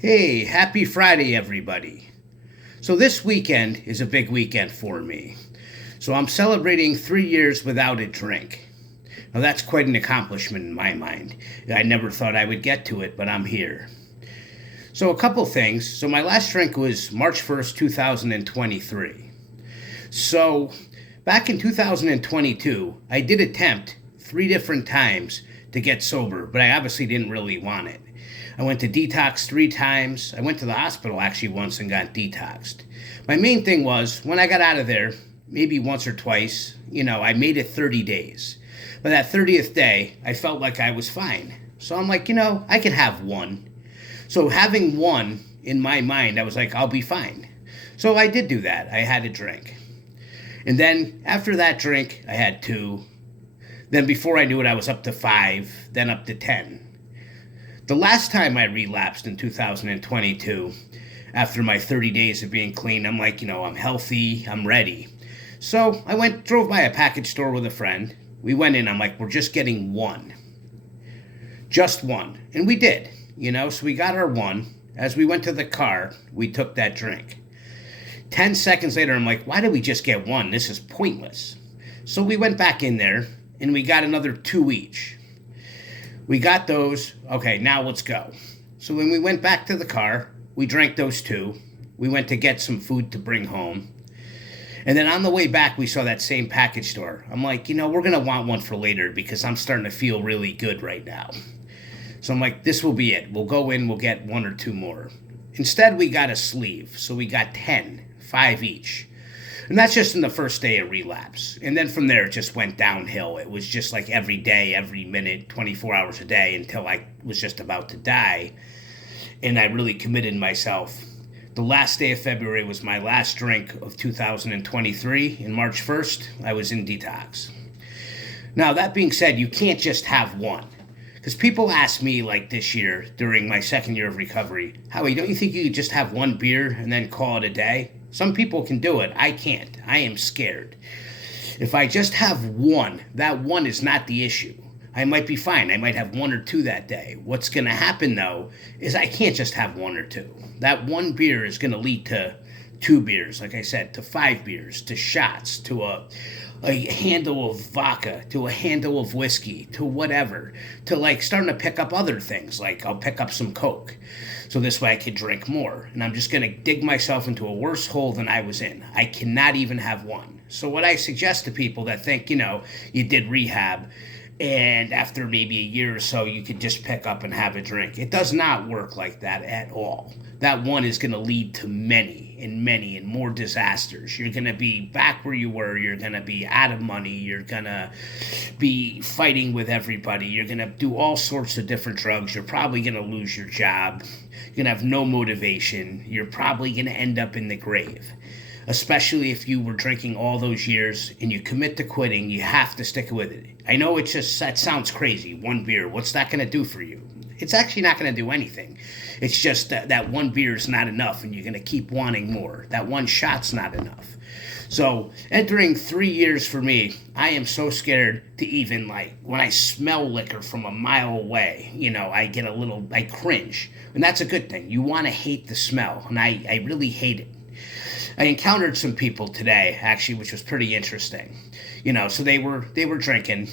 Hey, happy Friday, everybody. So, this weekend is a big weekend for me. So, I'm celebrating 3 years without a drink. Now, that's quite an accomplishment in my mind. I never thought I would get to it, but I'm here. So, a couple things. So, my last drink was March 1st, 2023. So, back in 2022, I did attempt 3 different times to get sober, but I obviously didn't really want it. I went to detox 3 times. I went to the hospital actually once and got detoxed. My main thing was when I got out of there, maybe once or twice, I made it 30 days. But that 30th day, I felt like I was fine. So I'm like, I can have one. So having one in my mind, I was like, I'll be fine. So I did do that. I had a drink. And then after that drink, I had two. Then before I knew it, I was up to five, then up to 10. The last time I relapsed in 2022, after my 30 days of being clean, I'm like, I'm healthy, I'm ready. So I drove by a package store with a friend. We went in, I'm like, we're just getting one. Just one. And we did, so we got our one. As we went to the car, we took that drink. 10 seconds later, I'm like, why did we just get one? This is pointless. So we went back in there and we got another two each. We got those. Okay, now let's go. So when we went back to the car, we drank those two. We went to get some food to bring home. And then on the way back, we saw that same package store. I'm like, we're going to want one for later because I'm starting to feel really good right now. So I'm like, this will be it. We'll go in, we'll get one or two more. Instead, we got a sleeve. So we got 10, 5 each. And that's just in the first day of relapse. And then from there, it just went downhill. It was just like every day, every minute, 24 hours a day until I was just about to die. And I really committed myself. The last day of February was my last drink of 2023. And March 1st, I was in detox. Now, that being said, you can't just have one. Because people ask me, like this year, during my second year of recovery, Howie, don't you think you could just have one beer and then call it a day? Some people can do it. I can't. I am scared. If I just have one, that one is not the issue. I might be fine. I might have one or two that day. What's going to happen, though, is I can't just have one or two. That one beer is going to lead to 2 beers, like I said, to 5 beers, to shots, to a handle of vodka, to a handle of whiskey, to whatever, to like starting to pick up other things, like I'll pick up some Coke. So this way I can drink more. And I'm just going to dig myself into a worse hole than I was in. I cannot even have one. So what I suggest to people that think, you did rehab and after maybe a year or so you could just pick up and have a drink. It does not work like that at all. That one is going to lead to many and more disasters. You're going to be back where you were. You're going to be out of money. You're going to be fighting with everybody. You're going to do all sorts of different drugs. You're probably going to lose your job. You're going to have no motivation. You're probably going to end up in the grave. Especially if you were drinking all those years and you commit to quitting, you have to stick with it. I know that sounds crazy. One beer, what's that going to do for you? It's actually not going to do anything. It's just that one beer is not enough and you're going to keep wanting more. That one shot's not enough. So entering 3 years for me, I am so scared to even when I smell liquor from a mile away, I cringe. And that's a good thing. You want to hate the smell. And I really hate it. I encountered some people today, actually, which was pretty interesting. So they were drinking,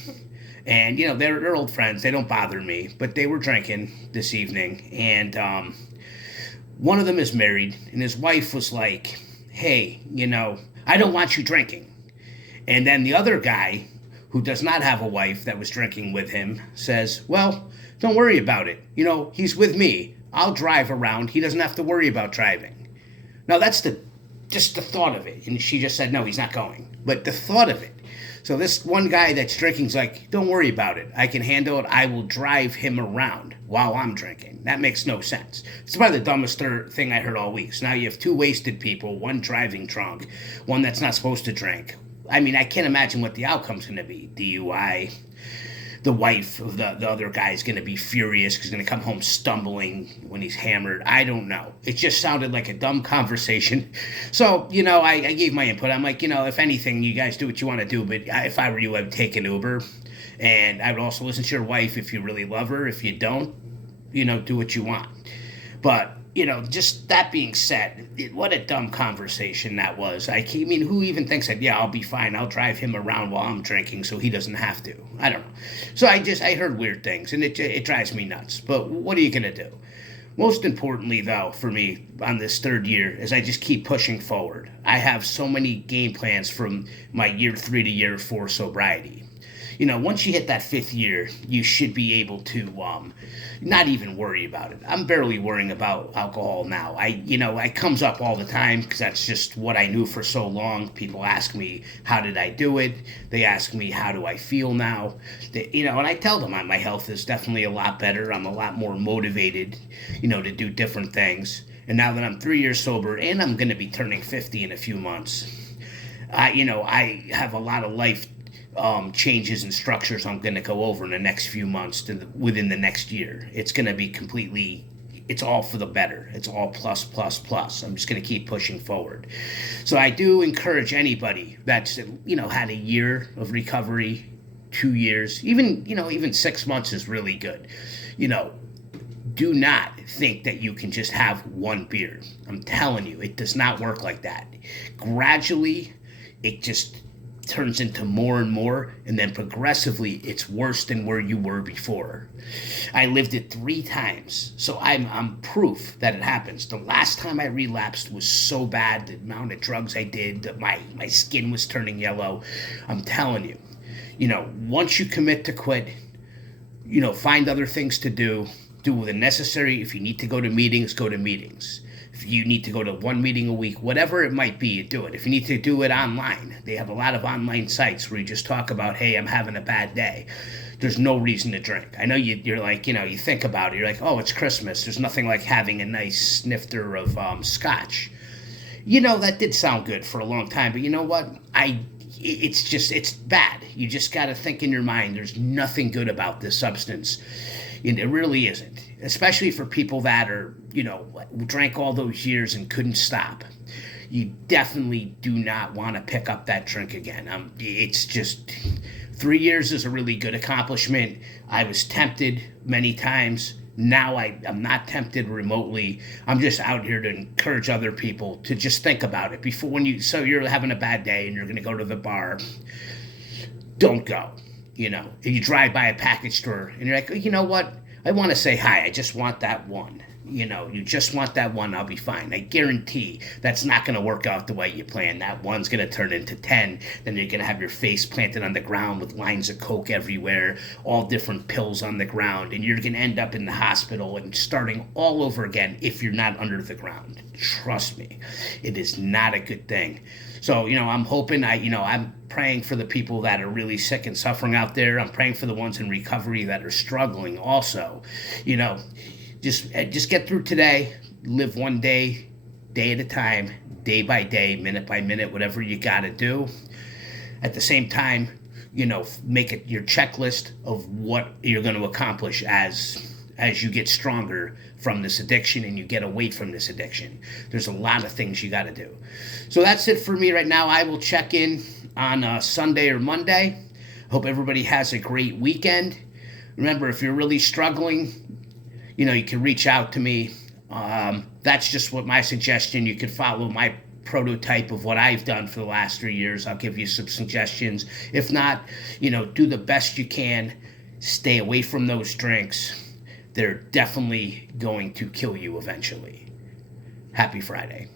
and they're old friends. They don't bother me, but they were drinking this evening, and one of them is married, and his wife was like, "Hey, I don't want you drinking," and then the other guy, who does not have a wife that was drinking with him, says, "Well, don't worry about it. He's with me. I'll drive around. He doesn't have to worry about driving." Now that's just the thought of it. And she just said, no, he's not going. But the thought of it. So this one guy that's drinking is like, don't worry about it. I can handle it. I will drive him around while I'm drinking. That makes no sense. It's probably the dumbest thing I heard all week. So now you have 2 wasted people, one driving drunk, one that's not supposed to drink. I mean, I can't imagine what the outcome's going to be. DUI. The wife of the other guy is going to be furious because he's going to come home stumbling when he's hammered. I don't know. It just sounded like a dumb conversation. So, I gave my input. I'm like, if anything, you guys do what you want to do. But if I were you, I'd take an Uber. And I would also listen to your wife if you really love her. If you don't, do what you want. But just that being said, what a dumb conversation that was. I mean, who even thinks that, yeah, I'll be fine. I'll drive him around while I'm drinking so he doesn't have to. I don't know. So I heard weird things, and it drives me nuts. But what are you going to do? Most importantly, though, for me on this third year is I just keep pushing forward. I have so many game plans from my year 3 to year 4 sobriety. Once you hit that fifth year, you should be able to not even worry about it. I'm barely worrying about alcohol now. It comes up all the time because that's just what I knew for so long. People ask me, how did I do it? They ask me, how do I feel now? And I tell them my health is definitely a lot better. I'm a lot more motivated, to do different things. And now that I'm 3 years sober and I'm going to be turning 50 in a few months, I have a lot of life changes and structures I'm going to go over in the next few months within the next year. It's going to be it's all for the better. It's all plus, plus, plus. I'm just going to keep pushing forward. So I do encourage anybody that's, had a year of recovery, 2 years, even 6 months is really good. Do not think that you can just have one beer. I'm telling you, it does not work like that. Gradually, it just turns into more and more, and then progressively it's worse than where you were before. I lived it 3 times, so I'm proof that it happens. The last time I relapsed was so bad, the amount of drugs I did, my skin was turning yellow. I'm telling you, once you commit to quit, find other things to do the necessary. If you need to go to meetings, go to meetings. If you need to go to 1 meeting a week, whatever it might be, do it. If you need to do it online, they have a lot of online sites where you just talk about, hey, I'm having a bad day. There's no reason to drink. I know you're like, you think about it. You're like, oh, it's Christmas. There's nothing like having a nice snifter of scotch. That did sound good for a long time, but you know what? It's bad. You just got to think in your mind, there's nothing good about this substance. It really isn't, especially for people that are, drank all those years and couldn't stop. You definitely do not want to pick up that drink again. It's just 3 years is a really good accomplishment. I was tempted many times. Now I'm not tempted remotely. I'm just out here to encourage other people to just think about it before so you're having a bad day and you're going to go to the bar. Don't go. If you drive by a package store and you're like, you know what? I want to say hi. I just want that one. You just want that one, I'll be fine. I guarantee that's not going to work out the way you plan. That one's going to turn into 10. Then you're going to have your face planted on the ground with lines of Coke everywhere, all different pills on the ground, and you're going to end up in the hospital and starting all over again if you're not under the ground. Trust me, it is not a good thing. So, I'm hoping I'm praying for the people that are really sick and suffering out there. I'm praying for the ones in recovery that are struggling also. Just get through today, live one day at a time, day by day, minute by minute, whatever you got to do. At the same time, make it your checklist of what you're going to accomplish as you get stronger from this addiction and you get away from this addiction. There's a lot of things you got to do. So that's it for me right now. I will check in on Sunday or Monday. Hope everybody has a great weekend. Remember, if you're really struggling, you can reach out to me. That's just what my suggestion. You can follow my prototype of what I've done for the last 3 years. I'll give you some suggestions. If not, do the best you can. Stay away from those drinks. They're definitely going to kill you eventually. Happy Friday.